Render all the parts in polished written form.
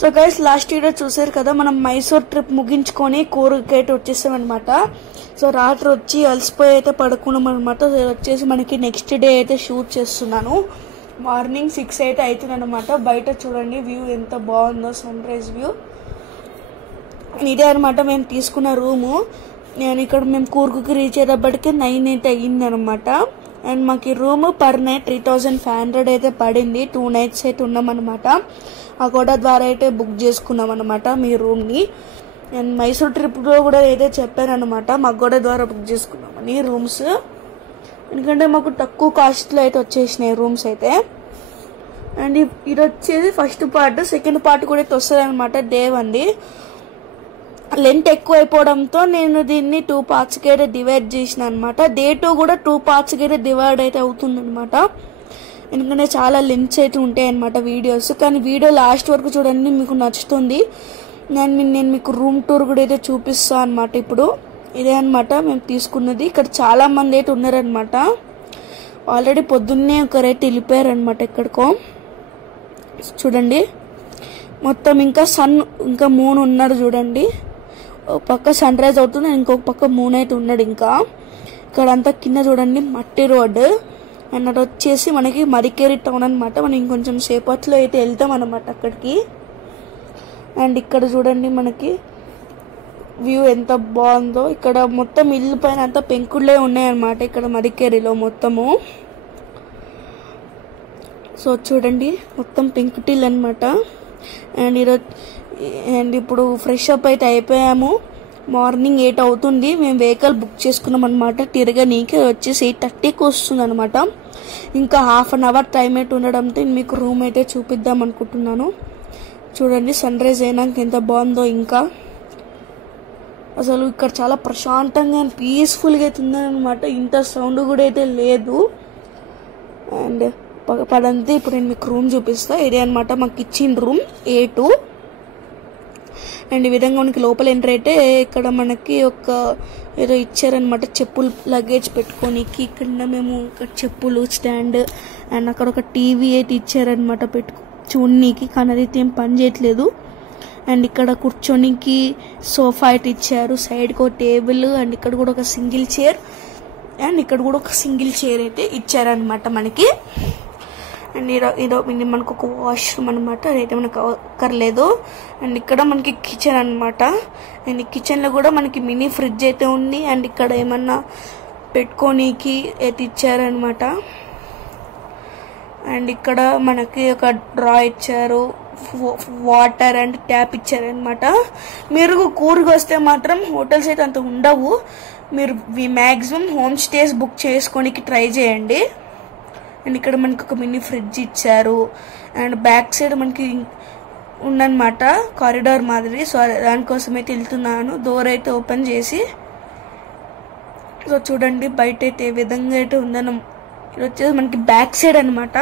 So guys last video చూసారు కదా, మనం మైసూర్ ట్రిప్ ముగించుకొని కూర్గ్కి అయితే వచ్చేసాం అనమాట. సో రాత్రి వచ్చి అలసిపోయి అయితే పడుకున్నాం అనమాట. సో వచ్చేసి మనకి నెక్స్ట్ డే అయితే షూట్ చేస్తున్నాను. మార్నింగ్ 6 అయితే అవుతుంది అనమాట. బయట చూడండి వ్యూ ఎంత బాగుందో, సన్ రైజ్ వ్యూ. ఇదే అనమాట మేము తీసుకున్న రూము. నేను ఇక్కడ మేము కూర్గ్కి రీచ్ అయ్యేటప్పటికి 9 అయితే అయ్యిందనమాట. అండ్ మాకు ఈ రూమ్ పర్ నైట్ 3500 అయితే పడింది. 2 nights అయితే ఉన్నామన్నమాట. అగోడా ద్వారా అయితే బుక్ చేసుకున్నాం అనమాట మీ రూమ్ని. అండ్ మైసూర్ ట్రిప్లో కూడా అయితే చెప్పానమాట, మా అగోడా ద్వారా బుక్ చేసుకున్నామని రూమ్స్. ఎందుకంటే మాకు తక్కువ కాస్ట్లో అయితే వచ్చేసినాయి రూమ్స్ అయితే. అండ్ ఇది వచ్చేది ఫస్ట్ పార్ట్. సెకండ్ పార్ట్ కూడా అయితే వస్తుంది అనమాట. డే 1ది లెంత్ ఎక్కువ అయిపోవడంతో నేను దీన్ని 2 partsకి అయితే డివైడ్ చేసిన అనమాట. డే 2 కూడా 2 partsకి అయితే డివైడ్ అయితే అవుతుంది అనమాట. ఎందుకంటే చాలా లెంత్స్ అయితే ఉంటాయి అనమాట వీడియోస్. కానీ వీడియో లాస్ట్ వరకు చూడండి, మీకు నచ్చుతుంది. నేను మీకు రూమ్ టూర్ కూడా అయితే చూపిస్తాను అనమాట. ఇప్పుడు ఇదే అనమాట మేము తీసుకున్నది. ఇక్కడ చాలా మంది అయితే ఉన్నారనమాట. ఆల్రెడీ పొద్దున్నే ఒకరైతే వెళ్ళిపోయారనమాట ఎక్కడికో. చూడండి మొత్తం ఇంకా మూన్ ఉన్నాడు చూడండి. ఒక పక్క సన్ రైజ్ అవుతుంది, ఇంకొక పక్క మూన్ అయితే ఉన్నాడు. ఇంకా ఇక్కడ అంతా కింద చూడండి మట్టి రోడ్. అండ్ అది వచ్చేసి మనకి మరికేరి టౌన్ అనమాట. మనం ఇంకొంచెం సేపట్లో అయితే వెళ్తాం అనమాట అక్కడికి. అండ్ ఇక్కడ చూడండి మనకి వ్యూ ఎంత బాగుందో. ఇక్కడ మొత్తం ఇల్లు పైన అంతా పెంకుళ్ళే ఉన్నాయన్నమాట ఇక్కడ మరికేరిలో మొత్తము. సో చూడండి మొత్తం పెంకుటిల్లు అనమాట. అండ్ ఇప్పుడు ఫ్రెష్ అప్ అయితే అయిపోయాము. మార్నింగ్ 8 అవుతుంది. మేము వెహికల్ బుక్ చేసుకున్నాం అనమాట. తిరగనీకి వచ్చేసి 8:30కి వస్తుంది అనమాట. ఇంకా ½ an hour టైం అయితే ఉండడంతో మీకు రూమ్ అయితే చూపిద్దాం అనుకుంటున్నాను. చూడండి సన్ రైజ్ అయినాక ఎంత బాగుందో. ఇంకా అసలు ఇక్కడ చాలా ప్రశాంతంగా పీస్ఫుల్గా అయితే ఉందన్నమాట. ఇంత సౌండ్ కూడా అయితే లేదు. అండ్ పడంతే ఇప్పుడు నేను మీకు రూమ్ చూపిస్తా. ఇదే అనమాట మాకు ఇచ్చిన రూమ్ A2. అండ్ ఈ విధంగా మనకి లోపల ఎంటర్ అయితే ఇక్కడ మనకి ఒక ఏదో ఇచ్చారనమాట, చెప్పులు లగేజ్ పెట్టుకోనికి. ఇక్కడ మేము ఇక్కడ చెప్పులు స్టాండ్ అండ్ అక్కడ ఒక టీవీ అయితే ఇచ్చారనమాట చూడనీకి. కానీ అది ఏం పని చేయట్లేదు. అండ్ ఇక్కడ కూర్చోనికి సోఫా అయితే ఇచ్చారు. సైడ్కి ఒక టేబుల్. అండ్ ఇక్కడ కూడా ఒక సింగిల్ చైర్. అండ్ ఇక్కడ కూడా ఒక సింగిల్ చైర్ అయితే ఇచ్చారనమాట మనకి. అండ్ ఇదో మనకు ఒక వాష్రూమ్ అనమాట. అదైతే మనకు అక్కర్లేదు. అండ్ ఇక్కడ మనకి కిచెన్ అనమాట. అండ్ ఈ కిచెన్లో కూడా మనకి మినీ ఫ్రిడ్జ్ అయితే ఉంది. అండ్ ఇక్కడ ఏమన్నా పెట్టుకోనీకి అయితే ఇచ్చారనమాట. అండ్ ఇక్కడ మనకి ఒక డ్రా ఇచ్చారు, వాటర్ అండ్ ట్యాప్ ఇచ్చారనమాట. మీరు కూర్గ్ వస్తే మాత్రం హోటల్స్ అయితే అంత ఉండవు. మీరు మ్యాక్సిమం హోమ్ స్టేస్ బుక్ చేసుకోనికి ట్రై చేయండి. అండ్ ఇక్కడ మనకి ఒక మినీ ఫ్రిడ్జ్ ఇచ్చారు. అండ్ బ్యాక్ సైడ్ మనకి ఉందన్నమాట కారిడార్ మాదిరి. సో దానికోసం అయితే వెళ్తున్నాను. డోర్ అయితే ఓపెన్ చేసి. సో చూడండి బయట అయితే ఏ విధంగా అయితే ఉందన్న. ఇది వచ్చేసి మనకి బ్యాక్ సైడ్ అనమాట,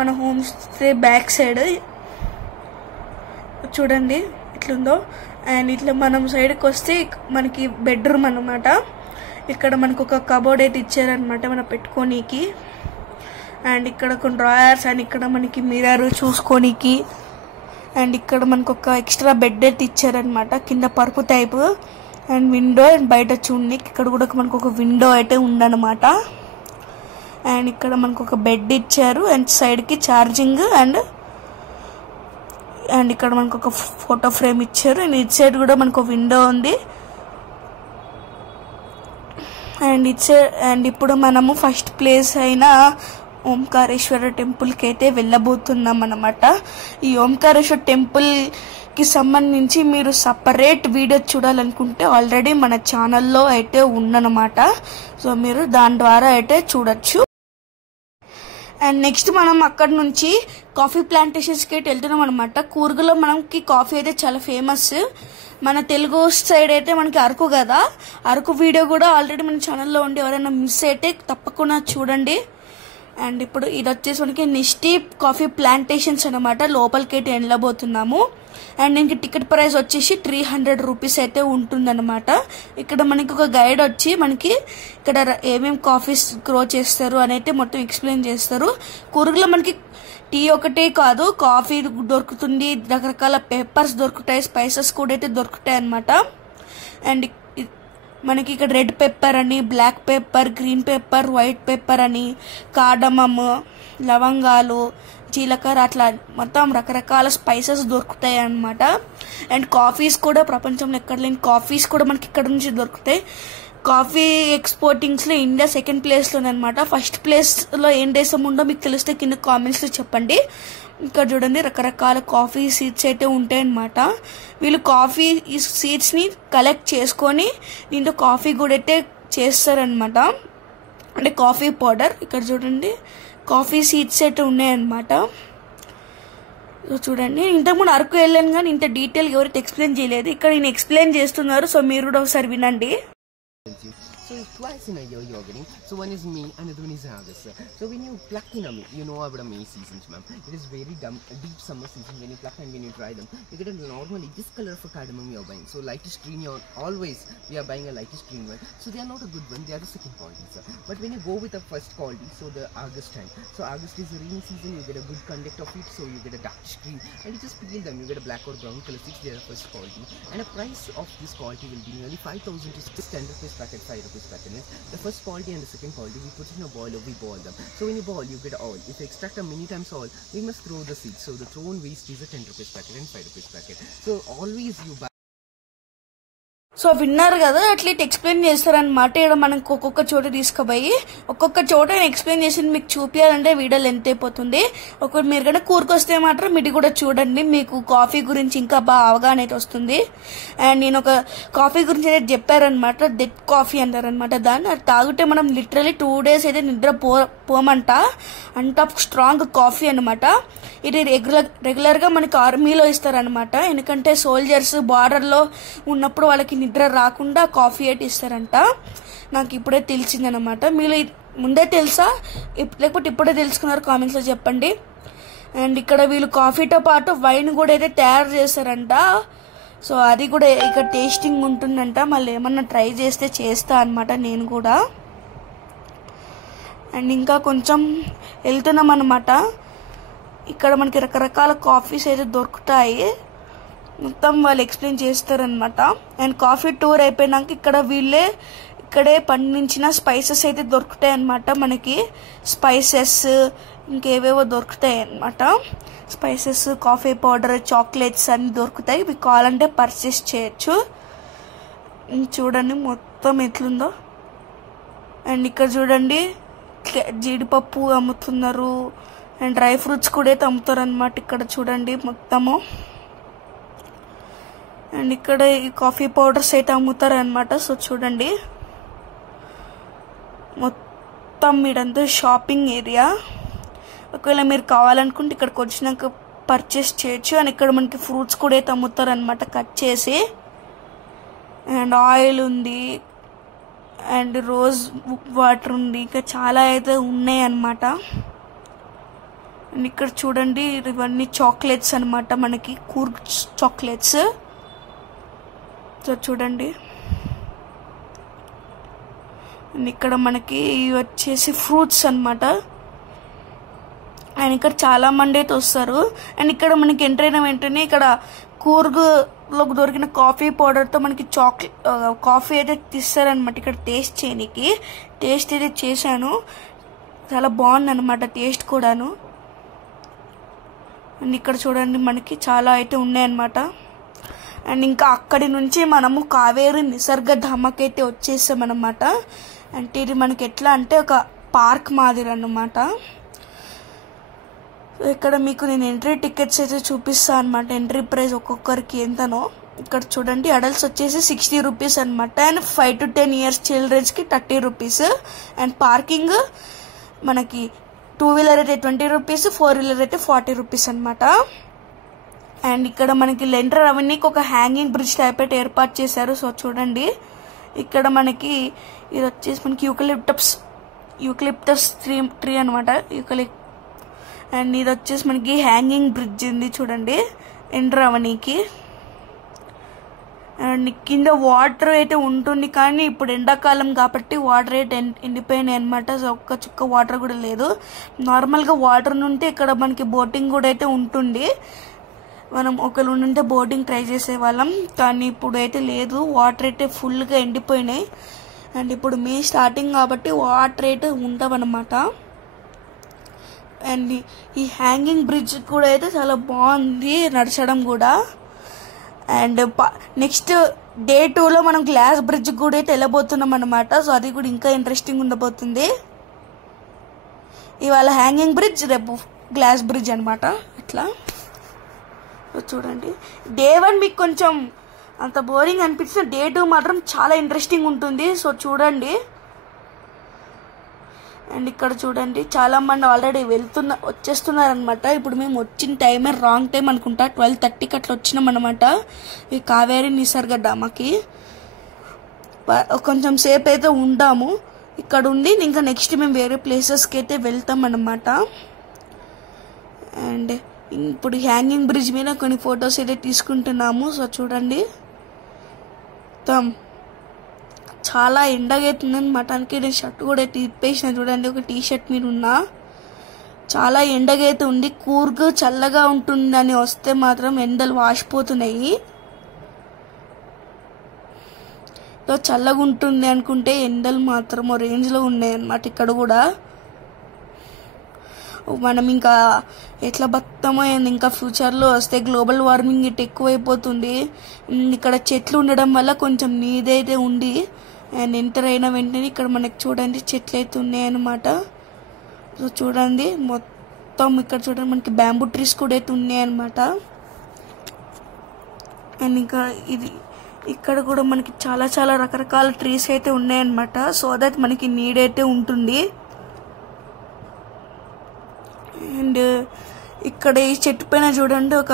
మన హోమ్ స్టే బ్యాక్ సైడ్. చూడండి ఇట్లుందో. అండ్ ఇట్లా మనం సైడ్కి వస్తే మనకి బెడ్రూమ్ అనమాట. ఇక్కడ మనకు ఒక కబోర్డ్ అయితే ఇచ్చారనమాట మనం పెట్టుకోనీకి. అండ్ ఇక్కడ కొన్ని డ్రాయర్స్. అండ్ ఇక్కడ మనకి మిర్రర్ చూసుకోనికి. అండ్ ఇక్కడ మనకు ఒక ఎక్స్ట్రా బెడ్ అయితే ఇచ్చారనమాట, కింద పరుపు టైపు. And window. అండ్ బయట చూడనికి ఇక్కడ కూడా మనకు ఒక విండో అయితే ఉందన్నమాట. అండ్ ఇక్కడ మనకు ఒక బెడ్ ఇచ్చారు. అండ్ సైడ్కి ఛార్జింగ్. అండ్ ఇక్కడ మనకు ఒక ఫోటో ఫ్రేమ్ ఇచ్చారు. అండ్ ఇటు సైడ్ కూడా మనకు విండో ఉంది. అండ్ ఇప్పుడు మనము ఫస్ట్ ప్లేస్ అయిన ఓంకారేశ్వర టెంపుల్కి అయితే వెళ్ళబోతున్నాం అన్నమాట. ఈ ఓంకారేశ్వర టెంపుల్కి సంబంధించి మీరు సపరేట్ వీడియో చూడాలనుకుంటే ఆల్రెడీ మన ఛానల్లో అయితే ఉందన్నమాట. సో మీరు దాని ద్వారా అయితే చూడొచ్చు. అండ్ నెక్స్ట్ మనం అక్కడ నుంచి కాఫీ ప్లాంటేషన్స్కి అయితే వెళ్తున్నాం అనమాట. కూర్గ్లో మనకి కాఫీ అయితే చాలా ఫేమస్. మన తెలుగు సైడ్ అయితే మనకి అరకు కదా. అరకు వీడియో కూడా ఆల్రెడీ మన ఛానల్లో ఉండి ఎవరైనా మిస్ అయితే తప్పకుండా చూడండి. అండ్ ఇప్పుడు ఇది వచ్చేసి మనకి నిష్టి కాఫీ ప్లాంటేషన్స్ అనమాట. లోపలికి అయితే వెళ్ళబోతున్నాము. అండ్ దీనికి టికెట్ ప్రైస్ వచ్చేసి 300 రూపీస్ అయితే ఉంటుందన్నమాట. ఇక్కడ మనకి ఒక గైడ్ వచ్చి మనకి ఇక్కడ ఏమేమి కాఫీస్ గ్రో చేస్తారు అని అయితే మొత్తం ఎక్స్ప్లెయిన్ చేస్తారు. కూర్గ్లో మనకి టీ ఒకటే కాదు, కాఫీ దొరుకుతుంది, రకరకాల పేపర్స్ దొరుకుతాయి, స్పైసెస్ కూడా అయితే దొరుకుతాయి అన్నమాట. అండ్ మనకి ఇక్కడ రెడ్ పెప్పర్ అని, black pepper, green pepper, white pepper అని, కార్డమమ్, లవంగాలు, జీలకర్ర, అట్లా మొత్తం రకరకాల స్పైసెస్ దొరుకుతాయి అన్నమాట. అండ్ కాఫీస్ కూడా ప్రపంచంలో ఎక్కడ లేని కాఫీస్ కూడా మనకి ఇక్కడ నుంచి దొరుకుతాయి. కాఫీ ఎక్స్పోర్టింగ్స్లో ఇండియా సెకండ్ ప్లేస్లోనే అనమాట. ఫస్ట్ ప్లేస్లో ఏం దేశం ఉందో మీకు తెలిస్తే కింద కామెంట్స్లో చెప్పండి. ఇక్కడ చూడండి రకరకాల కాఫీ సీడ్స్ అయితే ఉంటాయి అన్నమాట. వీళ్ళు కాఫీ సీడ్స్ని కలెక్ట్ చేసుకొని దీంతో కాఫీ కూడా అయితే చేస్తారనమాట, అంటే కాఫీ పౌడర్. ఇక్కడ చూడండి కాఫీ సీడ్స్ అయితే ఉన్నాయన్నమాట. చూడండి ఇంతకుముందు అరకు వెళ్ళాను కానీ ఇంత డీటెయిల్గా ఎవరైతే ఎక్స్ప్లెయిన్ చేయలేదు, ఇక్కడ నేను ఎక్స్ప్లెయిన్ చేస్తున్నారు. సో మీరు కూడా ఒకసారి వినండి. So twice in a year you're getting. So one is May, another one is August. So when you pluck in a May, you know about a May seasons, ma'am. It is very deep summer season when you pluck and when you dry them. You get a normally this color for cardamom you're buying. So lightest green, you're always we are buying a lightest green one. So they are not a good one. They are the second quality, sir. But when you go with the first quality, so the August time. So August is the rainy season. You get a good conduct of it. So you get a darkish green and you just peel them. You get a black or brown color sticks. They are the first quality. And the price of this quality will be nearly 5,000 to 10 rupees packet, 5 rupees packet. The first quality and the second quality we put in a boiler, we boil them. So when you boil you get oil. If you extract a many times oil, we must throw the seeds. So the thrown waste is a 10 rupees packet and 5 rupees packet. So always you buy. So విన్నారు కదా, అట్లా explain చేస్తారనమాట. ఇక్కడ మనకు ఒక్కొక్క చోట తీసుకుపోయి ఒక్కొక్క చోట ఎక్స్ప్లెయిన్ చేసి మీకు చూపించాలంటే వీడియో లెంత్ అయిపోతుంది. ఒకవేళ మీరు కనుక కూరకొస్తే మాత్రం మిడి కూడా చూడండి, మీకు కాఫీ గురించి ఇంకా బాగా అవగాహన అయితే వస్తుంది. అండ్ నేను ఒక కాఫీ గురించి అయితే చెప్పారనమాట, డెత్ కాఫీ అంటారనమాట దాన్ని. అది తాగితే మనం లిటరలీ 2 days అయితే నిద్ర పోమంట, అంత స్ట్రాంగ్ కాఫీ అనమాట. ఇది రెగ్యులర్గా మనకి ఆర్మీలో ఇస్తారనమాట, ఎందుకంటే సోల్జర్స్ బార్డర్లో ఉన్నప్పుడు వాళ్ళకి నిద్ర రాకుండా కాఫీ అయితే ఇస్తారంట. నాకు ఇప్పుడే తెలిసిందనమాట. మీరు ముందే తెలుసా లేకపోతే ఇప్పుడే తెలుసుకున్నారు కామెంట్స్లో చెప్పండి. అండ్ ఇక్కడ వీళ్ళు కాఫీతో పాటు వైన్ కూడా అయితే తయారు చేస్తారంట. సో అది కూడా ఇక్కడ టేస్టింగ్ ఉంటుందంట. మళ్ళీ ఏమన్నా ట్రై చేస్తే చేస్తా అనమాట నేను కూడా. అండ్ ఇంకా కొంచెం వెళ్తున్నాం అనమాట. ఇక్కడ మనకి రకరకాల కాఫీస్ అయితే దొరుకుతాయి, మొత్తం వాళ్ళు ఎక్స్ప్లెయిన్ చేస్తారనమాట. అండ్ కాఫీ టూర్ అయిపోయినాక ఇక్కడే పండించిన స్పైసెస్ అయితే దొరుకుతాయి అన్నమాట. మనకి స్పైసెస్ ఇంకేవేవో దొరుకుతాయి అన్నమాట. స్పైసెస్, కాఫీ పౌడర్, చాక్లెట్స్ అన్ని దొరుకుతాయి. మీకు కావాలంటే పర్చేస్ చేయొచ్చు. చూడండి మొత్తం ఎట్లుందో. అండ్ ఇక్కడ చూడండి జీడిపప్పు అమ్ముతున్నారు అండ్ డ్రై ఫ్రూట్స్ కూడా అయితే అమ్ముతారు అనమాట. ఇక్కడ చూడండి మొత్తము. అండ్ ఇక్కడ ఈ కాఫీ పౌడర్స్ అయితే అమ్ముతారు అనమాట. సో చూడండి మొత్తం ఇదంతా షాపింగ్ ఏరియా. ఒకవేళ మీరు కావాలనుకుంటే ఇక్కడికి వచ్చినాక పర్చేస్ చేయొచ్చు. అండ్ ఇక్కడ మనకి ఫ్రూట్స్ కూడా అయితే అమ్ముతారు అనమాట కట్ చేసి. అండ్ ఆయిల్ ఉంది అండ్ రోజ్ వాటర్ ఉంది, ఇంకా చాలా అయితే ఉన్నాయి అన్నమాట. అండ్ ఇక్కడ చూడండి ఇవన్నీ చాక్లెట్స్ అనమాట, మనకి కూర్గ్ చాక్లెట్స్. సో చూడండి. అండ్ ఇక్కడ మనకి వచ్చేసి ఫ్రూట్స్ అనమాట. అండ్ ఇక్కడ చాలా మంది అయితే వస్తారు. అండ్ ఇక్కడ మనకి ఎంటర్ అయిన వెంటనే ఇక్కడ కూర్గ్లో దొరికిన కాఫీ పౌడర్తో మనకి కాఫీ అయితే తీస్తారనమాట ఇక్కడ టేస్ట్ చేయడానికి. టేస్ట్ అయితే చేశాను, చాలా బాగుంది అనమాట టేస్ట్ కూడాను. అండ్ ఇక్కడ చూడండి మనకి చాలా అయితే ఉన్నాయన్నమాట. అండ్ ఇంకా అక్కడి నుంచి మనము కావేరి నిసర్గధామకి అయితే వచ్చేసామన్నమాట. అంటే ఇది మనకి ఎట్లా అంటే ఒక పార్క్ మాదిరి అన్నమాట. ఇక్కడ మీకు నేను ఎంట్రీ టికెట్స్ అయితే చూపిస్తాను అనమాట. ఎంట్రీ ప్రైస్ ఒక్కొక్కరికి ఎంతనో. ఇక్కడ చూడండి అడల్ట్స్ వచ్చేసి 60 రూపీస్ అనమాట. And 5 to 10 years చిల్డ్రన్స్కి 30 rupees. And parking మనకి 2-wheeler అయితే 20 రూపీస్, 4-wheeler అయితే 40 రూపీస్ అనమాట. అండ్ ఇక్కడ మనకి ఎంటర్ అవన్నీకి ఒక హ్యాంగింగ్ బ్రిడ్జ్ టైప్ అయితే ఏర్పాటు చేశారు. సో చూడండి ఇక్కడ మనకి ఇది వచ్చేసి మనకి యూకలిప్టస్ ట్రీ అనమాట. అండ్ ఇది వచ్చేసి మనకి హ్యాంగింగ్ బ్రిడ్జ్ ఉంది చూడండి ఎంటర్ అవనీకి. అండ్ కింద వాటర్ అయితే ఉంటుంది, కానీ ఇప్పుడు ఎండాకాలం కాబట్టి వాటర్ అయితే ఎండిపోయినాయి అనమాట. సో ఒక్క చుక్క వాటర్ కూడా లేదు. నార్మల్గా వాటర్ నుండి ఇక్కడ మనకి బోటింగ్ కూడా అయితే ఉంటుంది. మనం ఒకరు ఉంటే బోటింగ్ ట్రై చేసేవాళ్ళం, కానీ ఇప్పుడు అయితే లేదు. వాటర్ అయితే ఫుల్గా ఎండిపోయినాయి. అండ్ ఇప్పుడు మే స్టార్టింగ్ కాబట్టి వాటర్ అయితే ఉండవన్నమాట. అండ్ ఈ హ్యాంగింగ్ బ్రిడ్జ్ కూడా అయితే చాలా బాగుంది నడచడం కూడా. అండ్ నెక్స్ట్ డే 2లో మనం గ్లాస్ బ్రిడ్జ్ కూడా అయితే వెళ్ళబోతున్నాం అనమాట. సో అది కూడా ఇంకా ఇంట్రెస్టింగ్ ఉండబోతుంది. ఇవాళ హ్యాంగింగ్ బ్రిడ్జ్, రేపు గ్లాస్ బ్రిడ్జ్ అనమాట. అట్లా చూడండి. డే 1 మీకు కొంచెం అంత బోరింగ్ అనిపించిన, డే 2 మాత్రం చాలా ఇంట్రెస్టింగ్ ఉంటుంది. సో చూడండి. అండ్ ఇక్కడ చూడండి, చాలా మంది ఆల్రెడీ వచ్చేస్తున్నారనమాట. ఇప్పుడు మేము వచ్చిన టైమే రాంగ్ టైం అనుకుంటా, 12:30కి అట్లా వచ్చినాం అనమాట ఈ కావేరి నిసర్గ డామాకి. కొంచెం సేపు అయితే ఉంటాము ఇక్కడ ఉండి, ఇంకా నెక్స్ట్ మేము వేరే ప్లేసెస్కి అయితే వెళ్తాం అన్నమాట. అండ్ ఇప్పుడు హ్యాంగింగ్ బ్రిడ్జ్ మీద కొన్ని ఫొటోస్ అయితే తీసుకుంటున్నాము. సో చూడండి, చాలా ఎండగా అవుతుందని మటానికి నేను షర్ట్ కూడా అయితే ఇప్పేసిన. చూడండి, ఒక టీ షర్ట్ మీద ఉన్నా. చాలా ఎండగా అయితే ఉంది. కూర్గ్ చల్లగా ఉంటుందని వస్తే మాత్రం ఎండలు వాసిపోతున్నాయి. చల్లగా ఉంటుంది అనుకుంటే ఎండలు మాత్రం రేంజ్లో ఉన్నాయి అన్నమాట ఇక్కడ కూడా. మనం ఇంకా ఎట్లా బతుకుతామో, ఇంకా ఫ్యూచర్లో వస్తే గ్లోబల్ వార్మింగ్ ఇటు ఎక్కువైపోతుంది. ఇక్కడ చెట్లు ఉండడం వల్ల కొంచెం నీదైతే ఉంది. అండ్ ఎంటర్ అయిన వెంటనే ఇక్కడ మనకి చూడండి చెట్లు అయితే ఉన్నాయన్నమాట. సో చూడండి, మొత్తం ఇక్కడ చూడండి మనకి బ్యాంబూ ట్రీస్ కూడా అయితే ఉన్నాయన్నమాట. అండ్ ఇంకా ఇక్కడ కూడా మనకి చాలా చాలా రకరకాల ట్రీస్ అయితే ఉన్నాయన్నమాట. సో దట్ మనకి నీడ్ అయితే ఉంటుంది. అండ్ ఇక్కడ ఈ చెట్టు పైన చూడండి ఒక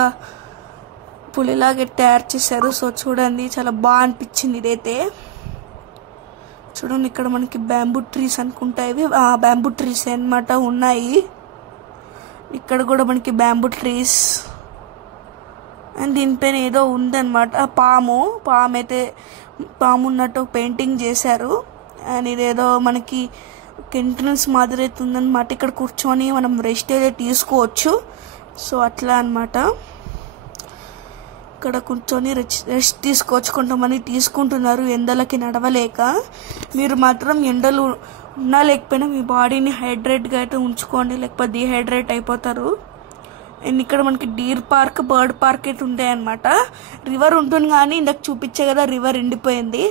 పులిలాగా తయారు చేశారు. సో చూడండి, చాలా బాగా అనిపించింది ఇదైతే. చూడండి, ఇక్కడ మనకి బ్యాంబూ ట్రీస్ అనుకుంటా, ఇవి బ్యాంబూ ట్రీస్ అన్నమాట ఉన్నాయి. ఇక్కడ కూడా మనకి బ్యాంబూ ట్రీస్. అండ్ దీనిపైన ఏదో ఉందన్నమాట, పాము అయితే పాము ఉన్నట్టు పెయింటింగ్ చేశారు. అండ్ ఇదేదో మనకి ఎంట్రన్స్ మాదిరి అయితే ఉందన్నమాట. ఇక్కడ కూర్చొని మనం రెస్ట్ అయితే తీసుకోవచ్చు. సో అట్లా అన్నమాట, ఇక్కడ కూర్చొని రెస్ట్ తీసుకోవచ్చు. కొంతమంది తీసుకుంటున్నారు ఎండలకి నడవలేక. మీరు మాత్రం ఎండలు ఉన్నా లేకపోయినా మీ బాడీని హైడ్రేట్గా అయితే ఉంచుకోండి, లేకపోతే డిహైడ్రేట్ అయిపోతారు. అండ్ ఇక్కడ మనకి డీర్ పార్క్, బర్డ్ పార్క్ అయితే ఉంటాయి అన్నమాట. రివర్ ఉంటుంది, కానీ ఇందాక చూపించే కదా రివర్ ఎండిపోయింది.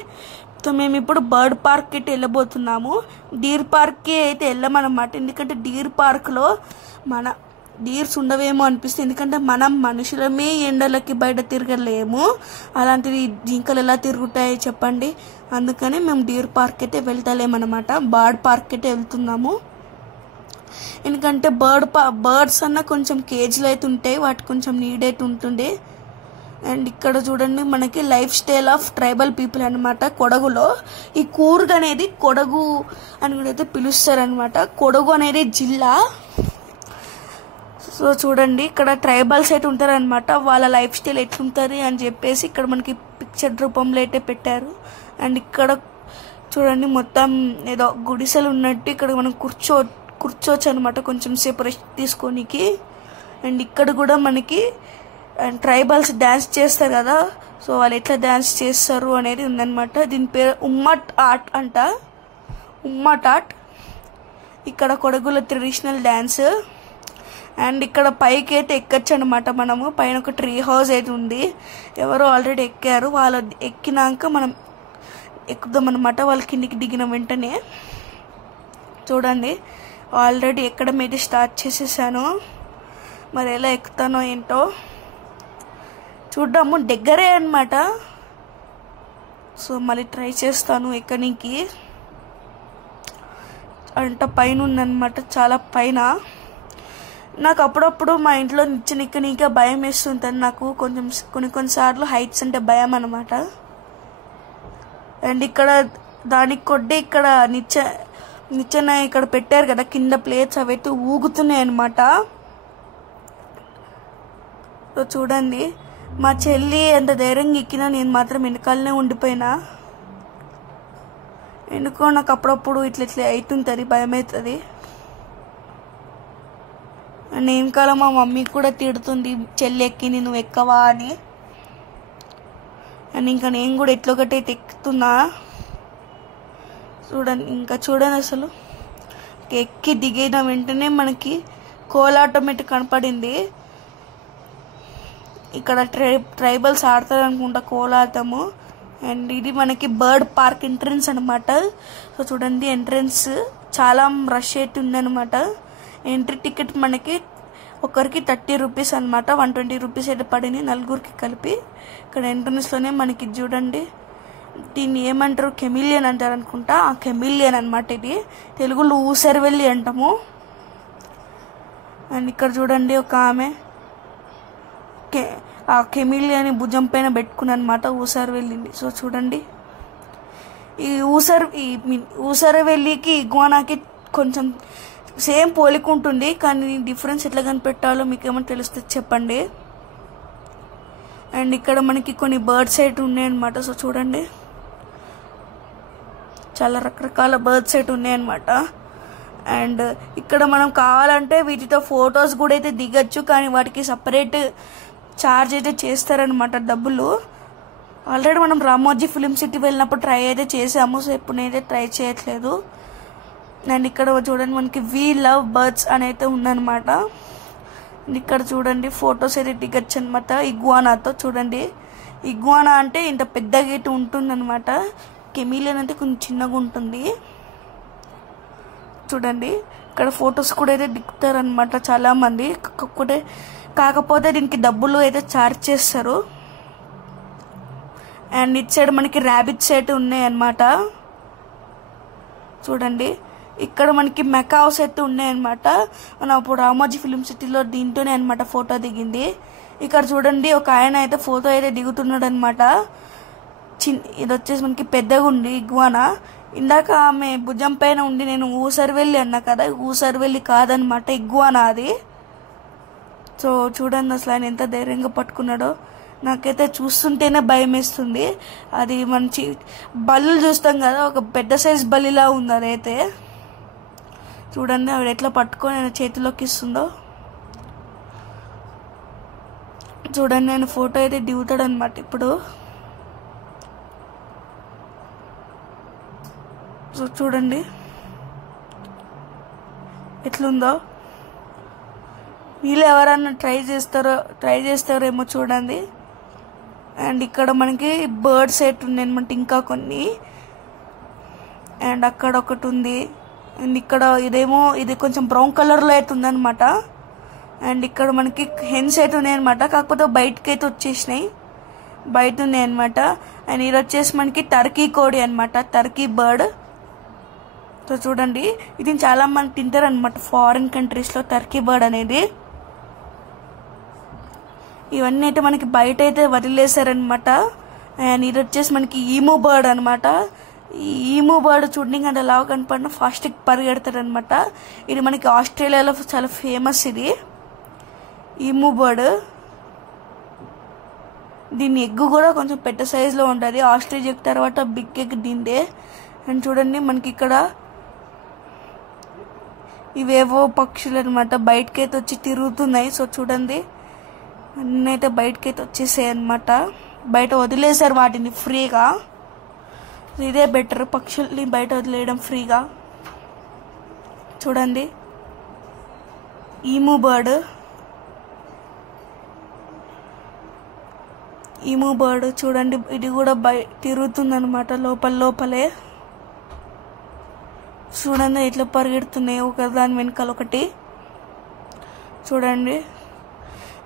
సో మేము ఇప్పుడు బర్డ్ పార్క్ అయితే వెళ్ళబోతున్నాము. డీర్ పార్క్కి అయితే వెళ్ళమన్నమాట. ఎందుకంటే డీర్ పార్క్లో డీర్స్ ఉండవేమో అనిపిస్తుంది. ఎందుకంటే మనం మనుషులమే ఎండలకి బయట తిరగలేము, అలాంటిది జింకలు ఎలా తిరుగుతాయి చెప్పండి. అందుకని మేము డీర్ పార్క్ అయితే వెళ్తలేమన్నమాట, బర్డ్ పార్క్ అయితే వెళ్తున్నాము. ఎందుకంటే బర్డ్స్ అన్న కొంచెం కేజ్లో అయితే ఉంటాయి, వాటికి కొంచెం నీడ్ అయితే ఉంటుంది. అండ్ ఇక్కడ చూడండి మనకి life style of tribal people అనమాట. కొడగులో ఈ కూర్గ్ అనేది కొడగు అని కూడా అయితే పిలుస్తారు అనమాట. కొడగు అనేది జిల్లా. సో చూడండి, ఇక్కడ ట్రైబల్స్ అయితే ఉంటారనమాట. వాళ్ళ లైఫ్ స్టైల్ ఎట్లుంటుంది అని చెప్పేసి ఇక్కడ మనకి పిక్చర్ రూపంలో అయితే పెట్టారు. అండ్ ఇక్కడ చూడండి, మొత్తం ఏదో గుడిసెలు ఉన్నట్టు ఇక్కడ మనం కూర్చోవచ్చు అనమాట, కొంచెం సేపు రెస్ట్ తీసుకోనికి. అండ్ ఇక్కడ కూడా మనకి ట్రైబల్స్ డ్యాన్స్ చేస్తారు కదా, సో వాళ్ళు ఎట్లా డ్యాన్స్ చేస్తారు అనేది ఉందన్నమాట. దీని పేరు ఉమ్మట్ ఆర్ట్ అంట, ఉమ్మట్ ఆర్ట్. ఇక్కడ కొడగుల ట్రెడిషనల్ డ్యాన్స్. అండ్ ఇక్కడ పైకి అయితే ఎక్కచ్చు అనమాట మనము. పైన ఒక ట్రీ హౌస్ అయితే ఉంది, ఎవరో ఆల్రెడీ ఎక్కారు. వాళ్ళు ఎక్కినాక మనం ఎక్కుదాం అనమాట. వాళ్ళ కిందికి దిగిన వెంటనే చూడండి, ఆల్రెడీ ఎక్కడం అయితే స్టార్ట్ చేసేసాను. మరి ఎలా ఎక్కుతానో ఏంటో చూద్దాము. దగ్గరే అనమాట. సో మళ్ళీ ట్రై చేస్తాను ఎక్కనికి. అంట పైన ఉందన్నమాట, చాలా పైన. నాకు అప్పుడప్పుడు మా ఇంట్లో నిచ్చనిక్కనికే భయం వేస్తుంటుంది. నాకు కొంచెం కొన్నిసార్లు హైట్స్ అంటే భయం అనమాట. అండ్ ఇక్కడ దానికి కొద్ది ఇక్కడ నిచ్చెన ఇక్కడ పెట్టారు కదా కింద ప్లేట్స్, అవైతే ఊగుతున్నాయి అనమాట. సో చూడండి, మా చెల్లి ఎంత ధైర్యంగా ఎక్కినా నేను మాత్రం వెనకాలనే ఉండిపోయినా. ఎందుకో నాకు అప్పుడప్పుడు ఇట్లా అవుతుంటుంది, భయం అవుతుంది. నేను కాలం మా మమ్మీ కూడా తిడుతుంది, చెల్లి ఎక్కింది నువ్వు ఎక్కవా అని. అండ్ ఇంకా నేను కూడా ఎట్లొకటైతే ఎక్కుతున్నా చూడండి. ఇంకా చూడండి అసలు ఎక్కి దిగిన వెంటనే మనకి కోలాటోమేటిక్ కనపడింది. ఇక్కడ ట్రైబల్స్ ఆడతారు అనుకుంటా కోలాటము. అండ్ ఇది మనకి బర్డ్ పార్క్ ఎంట్రన్స్ అనమాట. సో చూడండి ఎంట్రన్స్ చాలా రష్ అయితే ఉందన్నమాట. ఎంట్రీ టికెట్ మనకి ఒకరికి 30 రూపీస్ అనమాట, 120 రూపీస్ అయితే పడింది నలుగురికి కలిపి. ఇక్కడ ఎంట్రన్స్లోనే మనకి చూడండి, దీన్ని ఏమంటారు, కెమిలియన్ అంటారు అనుకుంటా. ఆ కెమిలియన్ అనమాట, ఇది తెలుగులో ఊసరవెల్లి అంటాము. అండ్ ఇక్కడ చూడండి ఒక ఆమె ఆ కెమిలియన్ భుజం పైన పెట్టుకుని అనమాట ఊసరవెల్లింది. సో చూడండి ఈ ఊసరవెల్లికి ఇగ్వానాకి కొంచెం సేమ్ పోలికుంటుంది, కానీ డిఫరెన్స్ ఎట్లా కనిపెట్టాలో మీకు ఏమైనా తెలిస్తే చెప్పండి. అండ్ ఇక్కడ మనకి కొన్ని బర్డ్స్ అయితే ఉన్నాయన్నమాట. సో చూడండి చాలా రకరకాల బర్డ్స్ అయితే ఉన్నాయన్నమాట. అండ్ ఇక్కడ మనం కావాలంటే వీటితో ఫొటోస్ కూడా అయితే దిగచ్చు, కానీ వాటికి సపరేట్ ఛార్జ్ అయితే చేస్తారనమాట, డబ్బులు. ఆల్రెడీ మనం రామోజీ ఫిలిం సిటీ వెళ్ళినప్పుడు ట్రై అయితే చేసాము, సో ఇప్పుడు నేనైతే ట్రై చేయట్లేదు. అండ్ ఇక్కడ చూడండి మనకి వీ లవ్ బర్డ్స్ అని అయితే ఉందన్నమాట. ఇక్కడ చూడండి ఫొటోస్ అయితే దిగచ్చు అనమాట ఇగ్వానాతో. చూడండి ఇగ్వానా అంటే ఇంత పెద్దగా అయితే ఉంటుందన్నమాట, కెమిలియన్ అంటే కొంచెం చిన్నగా ఉంటుంది. చూడండి ఇక్కడ ఫొటోస్ కూడా అయితే దిగుతారనమాట చాలా మంది, కాకపోతే దీనికి డబ్బులు అయితే ఛార్జ్ చేస్తారు. అండ్ ఇటు సైడ్ మనకి ర్యాబిట్స్ అయితే ఉన్నాయన్నమాట. చూడండి ఇక్కడ మనకి మెకావ్స్ అయితే ఉన్నాయన్నమాట. మనం అప్పుడు రామోజీ ఫిలిం సిటీలో దీంతోనే అనమాట ఫోటో దిగింది. ఇక్కడ చూడండి ఒక ఆయన అయితే ఫోటో అయితే దిగుతున్నాడు అనమాట. ఇది వచ్చేసి మనకి పెద్దగా ఉంది ఇగ్వానా. ఇందాక ఆమె భుజం పైన ఉండి నేను ఊసరవెల్లి అన్నా కదా, ఊసరవెల్లి కాదనమాట ఇగ్వానా అది. సో చూడండి అసలు ఆయన ఎంత ధైర్యంగా పట్టుకున్నాడో. నాకైతే చూస్తుంటేనే భయం వేస్తుంది. అది మంచి బల్లు చూస్తాం కదా, ఒక పెద్ద సైజ్ బల్లిలా ఉంది అదైతే. చూడండి ఆవిడ ఎట్లా పట్టుకొని ఆయన చేతిలోకి ఇస్తుందో. చూడండి నేను ఫోటో అయితే దిగుతాడు అనమాట ఇప్పుడు. సో చూడండి ఎట్లుందో. వీళ్ళు ఎవరన్నా ట్రై చేస్తారేమో చూడండి. అండ్ ఇక్కడ మనకి బర్డ్స్ అయితే ఉన్నాయి అనమాట ఇంకా కొన్ని. అండ్ అక్కడ ఒకటి ఉంది. అండ్ ఇక్కడ ఇది కొంచెం బ్రౌన్ కలర్లో అయితే ఉందన్నమాట. అండ్ ఇక్కడ మనకి హెన్స్ అయితే ఉన్నాయన్నమాట, కాకపోతే బయటకి అయితే వచ్చేసినాయి, బయట ఉన్నాయన్నమాట. అండ్ ఇది వచ్చేసి మనకి టర్కీ కోడి అనమాట, టర్కీ బర్డ్. సో చూడండి ఇది చాలా మంది తింటారు అనమాట ఫారిన్ కంట్రీస్లో టర్కీ బర్డ్ అనేది. ఇవన్నీ అయితే మనకి బయట అయితే వదిలేసారనమాట. అండ్ ఇది వచ్చేసి మనకి ఈమూ బర్డ్ అనమాట. ఈ ఈమూ బర్డ్ చూడండి అంటే లావు కనపడిన ఫాస్ట్గా పరిగెడతాడు అనమాట. ఇది మనకి ఆస్ట్రేలియాలో చాలా ఫేమస్ ఇది ఈమూ బర్డ్. దీని ఎగ్ కూడా కొంచెం పెద్ద సైజులో ఉంటుంది, ఆస్ట్రేలియా ఎగ్ తర్వాత బిగ్ ఎగ్ దీందే. అండ్ చూడండి మనకి ఇక్కడ ఇవేవో పక్షులు అనమాట బయటకైతే వచ్చి తిరుగుతున్నాయి. సో చూడండి అన్నైతే బయటకైతే వచ్చేసాయి అనమాట, బయట వదిలేసారు వాటిని ఫ్రీగా. ఇదే బెటర్, పక్షుల్ని బయట వదిలేయడం ఫ్రీగా. చూడండి ఈమూ బర్డ్ చూడండి ఇది కూడా తిరుగుతుంది అనమాట లోపలే. చూడండి ఎట్లా పరిగెడుతున్నాయి ఒక దాని వెనకాల ఒకటి. చూడండి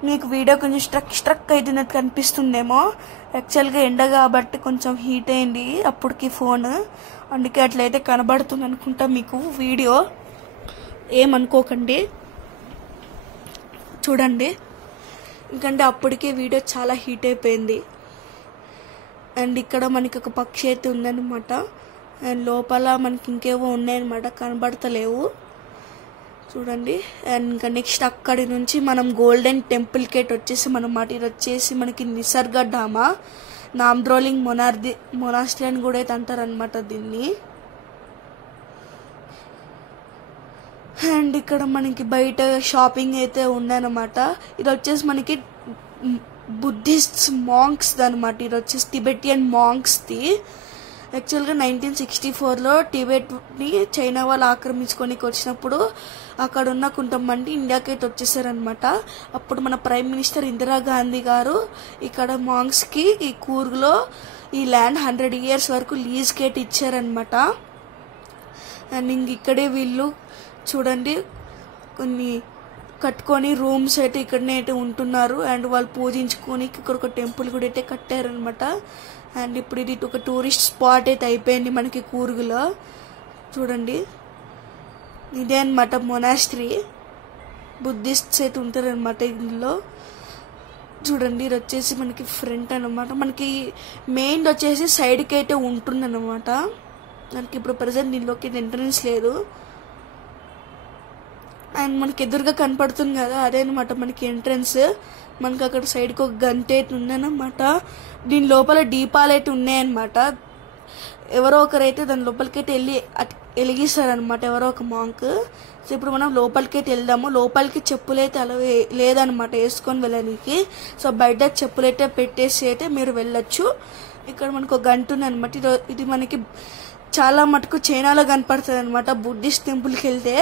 మీకు వీడియో కొంచెం స్ట్రక్ అవుతున్నట్టు కనిపిస్తుందేమో, యాక్చువల్గా ఎండ కాబట్టి కొంచెం హీట్ అయింది అప్పటికి ఫోన్, అందుకే అట్లయితే కనబడుతుంది అనుకుంటా మీకు వీడియో, ఏమనుకోకండి. చూడండి ఎందుకంటే అప్పటికే వీడియో చాలా హీట్ అయిపోయింది. అండ్ ఇక్కడ మనకి ఒక పక్షి అయితే ఉందన్నమాట. అండ్ లోపల మనకి ఇంకేవో ఉన్నాయన్నమాట, కనబడతలేవు. చూడండి. అండ్ ఇంకా నెక్స్ట్ అక్కడి నుంచి మనం గోల్డెన్ టెంపుల్ గేట్ వచ్చేసి అన్నమాట. ఇది వచ్చేసి మనకి నిసర్గ ధామ, నామ్ద్రోలింగ్ మొనాస్ట్రీ అని కూడా అయితే అంటారనమాట దీన్ని. అండ్ ఇక్కడ మనకి బయట షాపింగ్ అయితే ఉందన్నమాట. ఇది వచ్చేసి మనకి బుద్ధిస్ట్ మాంక్స్ అనమాట. ఇది వచ్చేసి టిబెటియన్ మాంక్స్ది. యాక్చువల్గా 1964లో టిబెట్ని చైనా వాళ్ళు ఆక్రమించుకొని వచ్చినప్పుడు అక్కడ ఉన్న కొంతమంది ఇండియాకి అయితే వచ్చేసారనమాట. అప్పుడు మన ప్రైమ్ మినిస్టర్ ఇందిరాగాంధీ గారు ఇక్కడ మాంక్స్కి ఈ కూర్గ్లో ఈ ల్యాండ్ 100 years వరకు లీజ్ గేట్ ఇచ్చారనమాట. అండ్ ఇంక ఇక్కడే వీళ్ళు చూడండి కొన్ని కట్టుకొని రూమ్స్ అయితే ఇక్కడనే అయితే ఉంటున్నారు. అండ్ వాళ్ళు పూజించుకొని ఇక్కడ ఒక టెంపుల్ కూడా అయితే కట్టారనమాట. అండ్ ఇప్పుడు ఇది ఒక టూరిస్ట్ స్పాట్ అయితే అయిపోయింది మనకి కూర్గులో. చూడండి ఇదే అనమాట మొనాస్ట్రీ, బుద్ధిస్ట్స్ అయితే ఉంటారనమాట ఇందులో. చూడండి ఇది వచ్చేసి మనకి ఫ్రంట్ అనమాట. మనకి మెయిన్ వచ్చేసి సైడ్కి అయితే ఉంటుంది అనమాట. మనకి ఇప్పుడు ప్రజెంట్ దీనిలోకి ఎంట్రన్స్ లేదు. అండ్ మనకి ఎదురుగా కనపడుతుంది కదా, అదే అనమాట మనకి ఎంట్రన్స్. మనకి అక్కడ సైడ్కి ఒక గంట అయితే ఉందన్నమాట. దీని లోపల దీపాలు అయితే ఉన్నాయన్నమాట. ఎవరో ఒకరైతే దాని లోపలికైతే వెళ్ళి వెలిగిస్తారనమాట, ఎవరో ఒక మాంక్. సో ఇప్పుడు మనం లోపలికైతే వెళ్దాము. లోపలికి చెప్పులైతే అలా లేదనమాట వేసుకొని వెళ్ళడానికి. సో బయట చెప్పులైతే పెట్టేసి అయితే మీరు వెళ్ళొచ్చు. ఇక్కడ మనకు ఒక గంట ఉంది అనమాట. ఇది మనకి చాలా మటుకు చైనాలో కనపడుతుంది అనమాట. బుద్ధిస్ట్ టెంపుల్కి వెళ్తే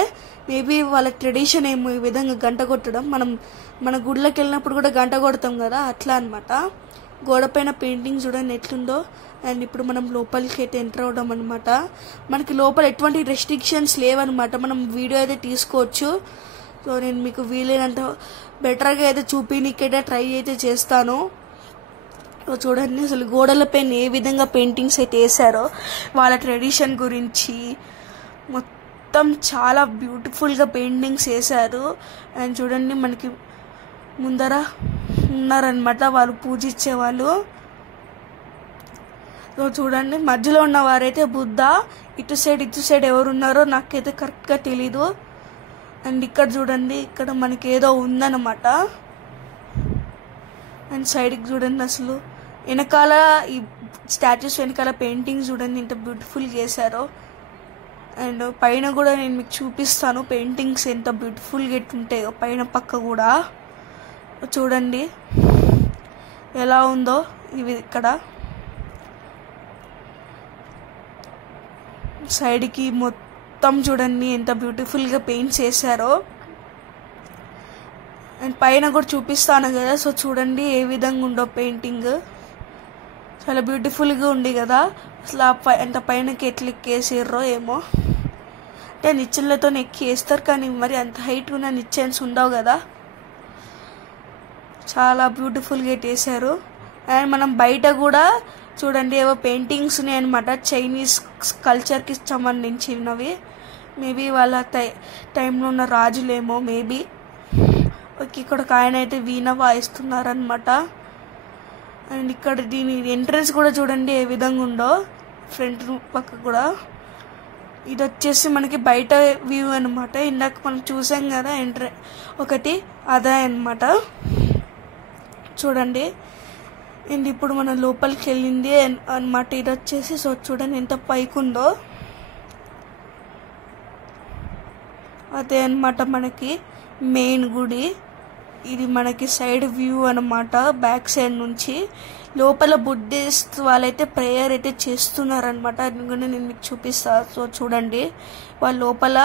మేబీ వాళ్ళ ట్రెడిషన్ ఏమో ఈ విధంగా గంట కొట్టడం. మన గుడిలోకి వెళ్ళినప్పుడు కూడా గంట కొడతాం కదా, అట్లా అనమాట. గోడ పైన పెయింటింగ్ చూడండి ఎట్లుందో. అండ్ ఇప్పుడు మనం లోపలికి అయితే ఎంటర్ అవడం అనమాట. మనకి లోపల ఎటువంటి రెస్ట్రిక్షన్స్ లేవన్నమాట. మనం వీడియో అయితే తీసుకోవచ్చు. సో నేను మీకు వీలైనంత బెటర్గా అయితే చూపించకైతే ట్రై అయితే చేస్తాను. చూడండి అసలు గోడలపైన ఏ విధంగా పెయింటింగ్స్ అయితే వేసారో వాళ్ళ ట్రెడిషన్ గురించి మొత్తం చాలా బ్యూటిఫుల్గా పెయింటింగ్స్ వేశారు. అండ్ చూడండి మనకి ముందర ఉన్నారనమాట వాళ్ళు పూజించే వాళ్ళు. సో చూడండి మధ్యలో ఉన్న వారైతే బుద్ధ, ఇటు సైడ్ ఎవరున్నారో నాకైతే కరెక్ట్గా తెలీదు. అండ్ ఇక్కడ చూడండి ఇక్కడ మనకి ఏదో ఉందన్నమాట. అండ్ సైడ్కి చూడండి అసలు వెనకాల ఈ స్టాచ్యూస్ వెనకాల పెయింటింగ్స్ చూడండి ఎంత బ్యూటిఫుల్గా వేసారో. అండ్ పైన కూడా నేను మీకు చూపిస్తాను పెయింటింగ్స్ ఎంత బ్యూటిఫుల్గా ఉంటాయో పైన పక్క కూడా. చూడండి ఎలా ఉందో ఇవి. ఇక్కడ సైడ్కి మొత్తం చూడండి ఎంత బ్యూటిఫుల్గా పెయింట్స్ వేసారో. అండ్ పైన కూడా చూపిస్తాను కదా. సో చూడండి ఏ విధంగా ఉండో పెయింటింగ్, చాలా బ్యూటిఫుల్గా ఉంది కదా. అసలు ఎంత పైనకి ఎట్లా ఎక్కేసారో ఏమో. అంటే నిచ్చెనలతో ఎక్కి వేస్తారు కానీ మరి అంత హైట్ ఉన్న నిచ్చెన్స్ ఉండవు కదా. చాలా బ్యూటిఫుల్గా వేసారు. అండ్ మనం బయట కూడా చూడండి ఏవో పెయింటింగ్స్ ఉన్నాయన్నమాట, చైనీస్ కల్చర్కి సంబంధించినవి. మేబీ వాళ్ళ టైంలో ఉన్న రాజులేమో మేబీ. ఇక్కడ ఒక ఆయన అయితే వీణ వాయిస్తున్నారనమాట. అండ్ ఇక్కడ దీని ఎంట్రన్స్ కూడా చూడండి ఏ విధంగా ఉందో ఫ్రంట్ పక్క కూడా. ఇది వచ్చేసి మనకి బయట వ్యూ అనమాట. ఇందాక మనం చూసాం కదా ఒకటి అదే అనమాట. చూడండి అండ్ ఇప్పుడు మనం లోపలికి వెళ్ళింది అనమాట ఇది వచ్చేసి. సో చూడండి ఎంత పైకి ఉందో. అదే అనమాట మనకి మెయిన్ గుడి. ఇది మనకి సైడ్ వ్యూ అనమాట బ్యాక్ సైడ్ నుంచి. లోపల బుద్ధిస్ట్ వాళ్ళైతే ప్రేయర్ అయితే చేస్తున్నారనమాట. అది కూడా నేను మీకు చూపిస్తా. సో చూడండి వాళ్ళ లోపల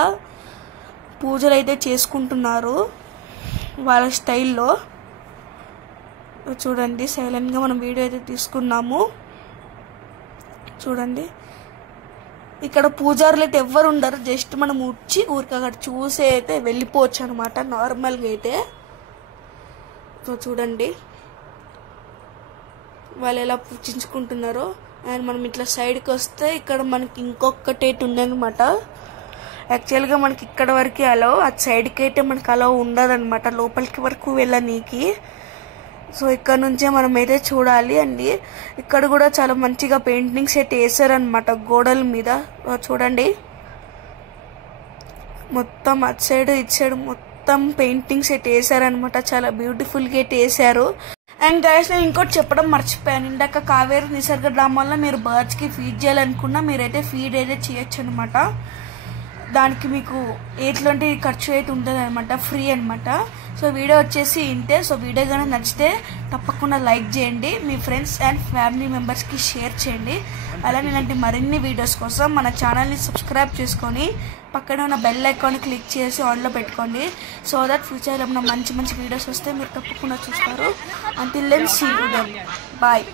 పూజలు అయితే చేసుకుంటున్నారు వాళ్ళ స్టైల్లో. చూడండి సైలెంట్గా మనం వీడియో అయితే తీసుకున్నాము. చూడండి ఇక్కడ పూజారులు అయితే ఎవ్వరు ఉండరు, జస్ట్ మనం వచ్చి ఊరికి అక్కడ చూసి అయితే వెళ్ళిపోవచ్చు అనమాట నార్మల్గా అయితే. సో చూడండి వాళ్ళు ఎలా పూజించుకుంటున్నారో. అండ్ మనం ఇట్లా సైడ్కి వస్తే ఇక్కడ మనకి ఇంకొకటి అయితే ఉందన్నమాట. యాక్చువల్గా మనకి ఇక్కడ వరకు అలా, అటు సైడ్కి అయితే మనకి అలా ఉండదన్నమాట లోపలికి వరకు వెళ్ళనీకి. సో ఇక్కడ నుంచే మనం అయితే చూడాలి. అండి ఇక్కడ కూడా చాలా మంచిగా పెయింటింగ్స్ అయితే వేసారనమాట గోడల మీద. చూడండి మొత్తం అటు సైడ్ ఇటు సైడ్ మొత్తం పెయింటింగ్స్ అయితే వేసారనమాట. చాలా బ్యూటిఫుల్గా అయితే వేసారు. అండ్ గైస్ నేను ఇంకోటి చెప్పడం మర్చిపోయాను. ఇందాక కావేరి నిసర్గ డ్రామాలో మీరు బర్డ్స్కి ఫీడ్ చేయాలనుకున్నా మీరైతే ఫీడ్ అయితే చేయొచ్చు అనమాట. దానికి మీకు ఎట్లాంటి ఖర్చు అయితే ఉంటుంది అనమాట, ఫ్రీ అనమాట. సో వీడియో వచ్చేసి ఇంతే. సో వీడియో కానీ నచ్చితే తప్పకుండా లైక్ చేయండి, మీ ఫ్రెండ్స్ అండ్ ఫ్యామిలీ మెంబర్స్కి షేర్ చేయండి. అలానే ఇలాంటి మరిన్ని వీడియోస్ కోసం మన ఛానల్ని సబ్స్క్రైబ్ చేసుకొని పక్కన ఉన్న బెల్ ఐకాన్ క్లిక్ చేసి ఆన్లో పెట్టుకోండి. సో దట్ ఫ్యూచర్లో ఏమైనా మంచి మంచి వీడియోస్ వస్తే మీరు తప్పకుండా చూస్తారు. Until then see you then. Bye.